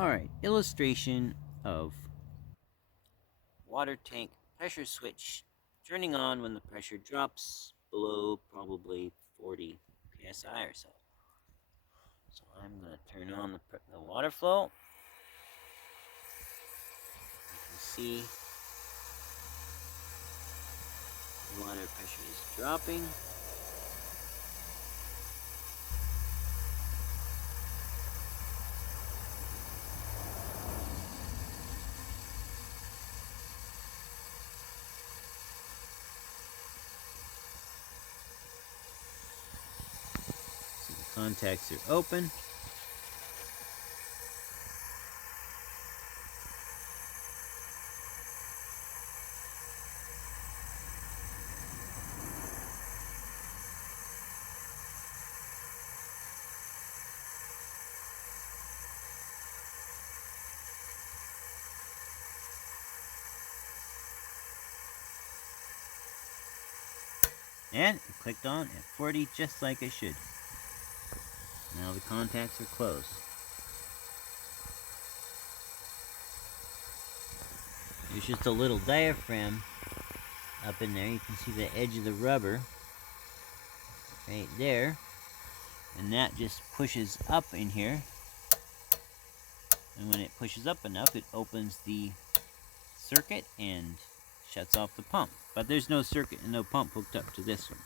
Alright, illustration of water tank pressure switch turning on when the pressure drops below probably 40 psi or so. So I'm going to turn on the water flow. You can see the water pressure is dropping. So the contacts are open. And it clicked on at 40 just like it should. Now the contacts are closed. There's just a little diaphragm up in there. You can see the edge of the rubber right there. And that just pushes up in here. And when it pushes up enough, it opens the circuit and shuts off the pump. But there's no circuit and no pump hooked up to this one.